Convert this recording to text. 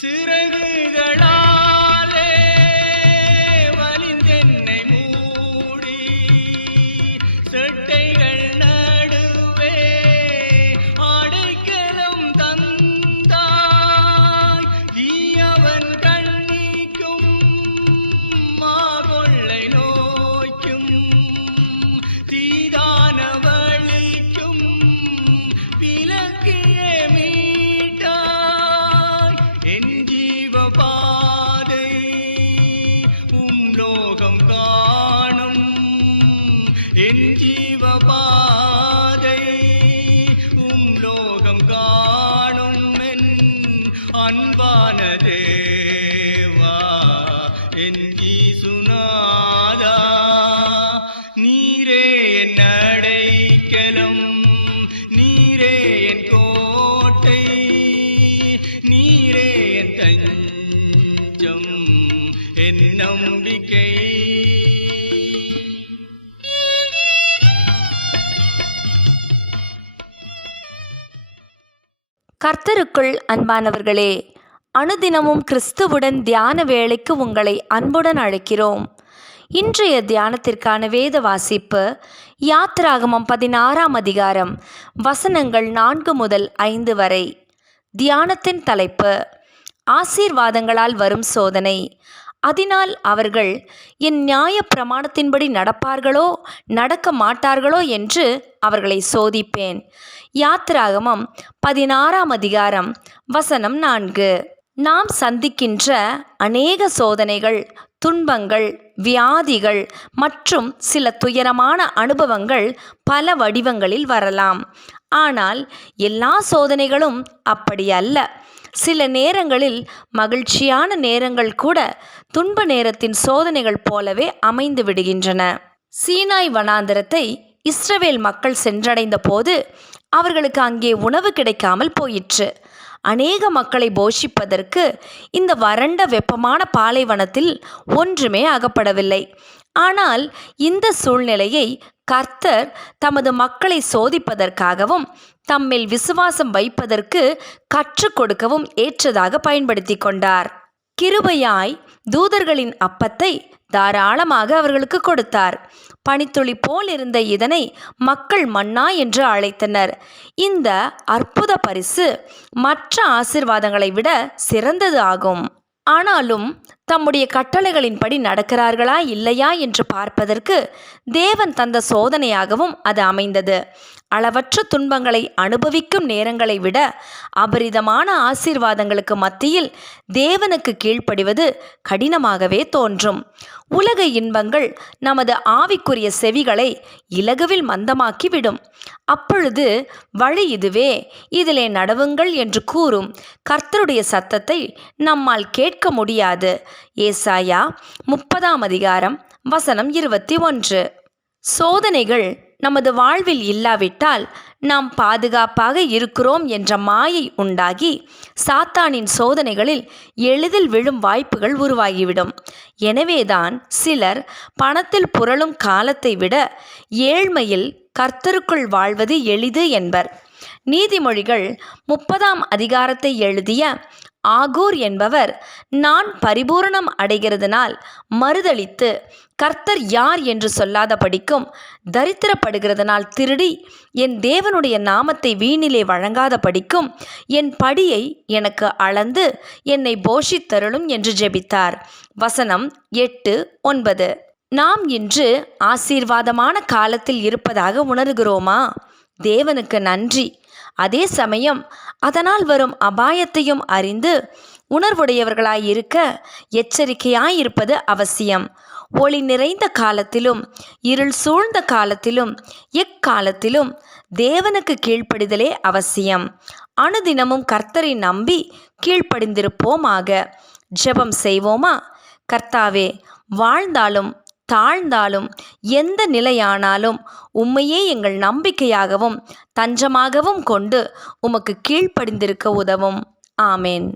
சிறகுகளாலே வலிந்தென்னை மூடி செட்டைகள் நடுவே அடைக்கலம் தந்தாய். தீயவன் கண்ணிக்கும் மாகொள்ளை நோய்க்கும் தீதான வழிக்கும் விலக்கியே மீட்டாய். என் ஜீவ பாதை லோகம் காணும். என் ஜீவ பாதை லோகம் காணும். என் அன்பான தேவா என் ஈசுநாதா, நீரே என் அடைக்கலம், நீரே என் கோட்டை, நீரே என் தஞ்சம், என் நம்பிக்கை. கர்த்தருக்குள் அன்பானவர்களே, அனுதினமும் கிறிஸ்துவுடன் தியான வேளைக்கு உங்களை அன்புடன் அழைக்கிறோம். இன்றைய தியானத்திற்கான வேத வாசிப்பு யாத்திராகமம் 16ஆம் அதிகாரம் வசனங்கள் 4 முதல் 5 வரை. தியானத்தின் தலைப்பு ஆசீர்வாதங்களால் வரும் சோதனை. அதனால் அவர்கள் என் நியாய பிரமாணத்தின்படி நடப்பார்களோ நடக்க மாட்டார்களோ என்று அவர்களை சோதிப்பேன். யாத்திராகமம் 16ஆம் அதிகாரம் வசனம் 4. நாம் சந்திக்கின்ற அநேக சோதனைகள், துன்பங்கள், வியாதிகள் மற்றும் சில துயரமான அனுபவங்கள் பல வடிவங்களில் வரலாம். ஆனால் எல்லா சோதனைகளும் அப்படி அல்ல. சில நேரங்களில் மகிழ்ச்சியான நேரங்கள் கூட துன்ப நேரத்தின் சோதனைகள் போலவே அமைந்து விடுகின்றன. சீனாய் வனாந்தரத்தை இஸ்ரவேல் மக்கள் சென்றடைந்த போது அவர்களுக்கு அங்கே உணவு கிடைக்காமல் போயிற்று. அநேக மக்களை போஷிப்பதற்கு இந்த வறண்ட வெப்பமான பாலைவனத்தில் ஒன்றுமே அகப்படவில்லை. ஆனால் இந்த சூழ்நிலையை கர்த்தர் தமது மக்களை சோதிப்பதற்காகவும் தம்மில் விசுவாசம் வைப்பதற்கு கற்றுக் கொடுக்கவும் ஏற்றதாக பயன்படுத்தி கொண்டார். கிருபையாய் தூதர்களின் அப்பத்தை தாராளமாக அவர்களுக்கு கொடுத்தார். பனித்துளி போல் இருந்த இதனை மக்கள் மன்னா என்று அழைத்தனர். இந்த அற்புத பரிசு மற்ற ஆசீர்வாதங்களை விட சிறந்தது ஆகும். ஆனாலும் தம்முடைய கட்டளைகளின்படி நடக்கிறார்களா இல்லையா என்று பார்ப்பதற்கு தேவன் தந்த சோதனையாகவும் அது அமைந்தது. அளவற்ற துன்பங்களை அனுபவிக்கும் நேரங்களை விட அபரிதமான ஆசீர்வாதங்களுக்கு மத்தியில் தேவனுக்கு கீழ்ப்படிவது கடினமாகவே தோன்றும். உலக இன்பங்கள் நமது ஆவிக்குரிய செவிகளை இலகுவில் மந்தமாக்கிவிடும். அப்பொழுது வழி இதுவே, இதிலே நடவுங்கள் என்று கூறும் கர்த்தருடைய சத்தத்தை நம்மால் கேட்க முடியாது. ஏசாயா 30ஆம் அதிகாரம் வசனம் 21. சோதனைகள் நமது வாழ்வில் இல்லாவிட்டால் நாம் பாதுகாப்பாக இருக்கிறோம் என்ற மாயை உண்டாகி சாத்தானின் சோதனைகளில் எளிதில் விழும் வாய்ப்புகள் உருவாகிவிடும். எனவேதான் சிலர் பணத்தில் புரளும் காலத்தை விட ஏழ்மையில் கர்த்தருக்குள் வாழ்வது எளிது என்பர். நீதிமொழிகள் 30ஆம் அதிகாரத்தை எழுதிய ஆகூர் என்பவர், நான் பரிபூரணம் அடைகிறதுனால் மறுதளித்து கர்த்தர் யார் என்று சொல்லாதபடிக்கும், தரித்திரப்படுகிறதுனால் திருடி என் தேவனுடைய நாமத்தை வீணிலே வழங்காதபடிக்கும் என் படியை எனக்கு அளந்து என்னை போஷித்தருளும் என்று ஜெபித்தார். வசனம் 8-9. நாம் இன்று ஆசீர்வாதமான காலத்தில் இருப்பதாக உணர்கிறோமா? தேவனுக்கு நன்றி. அதே சமயம் அதனால் வரும் அபாயத்தையும் அறிந்து உணர்வுடையவர்களாயிருக்க எச்சரிக்கையாயிருப்பது அவசியம். ஒளி நிறைந்த காலத்திலும் இருள் சூழ்ந்த காலத்திலும் எக்காலத்திலும் தேவனுக்கு கீழ்ப்படிதலே அவசியம். அனுதினமும் கர்த்தரை நம்பி கீழ்ப்படிந்திருப்போமாக. ஜெபம் செய்வோமா? கர்த்தாவே, வாழ்ந்தாலும் தாழ்ந்தாலும் எந்த நிலையானாலும் உம்மையே எங்கள் நம்பிக்கையாகவும் தஞ்சமாகவும் கொண்டு உமக்கு கீழ்ப்படிந்திருக்க உதவும். ஆமேன்.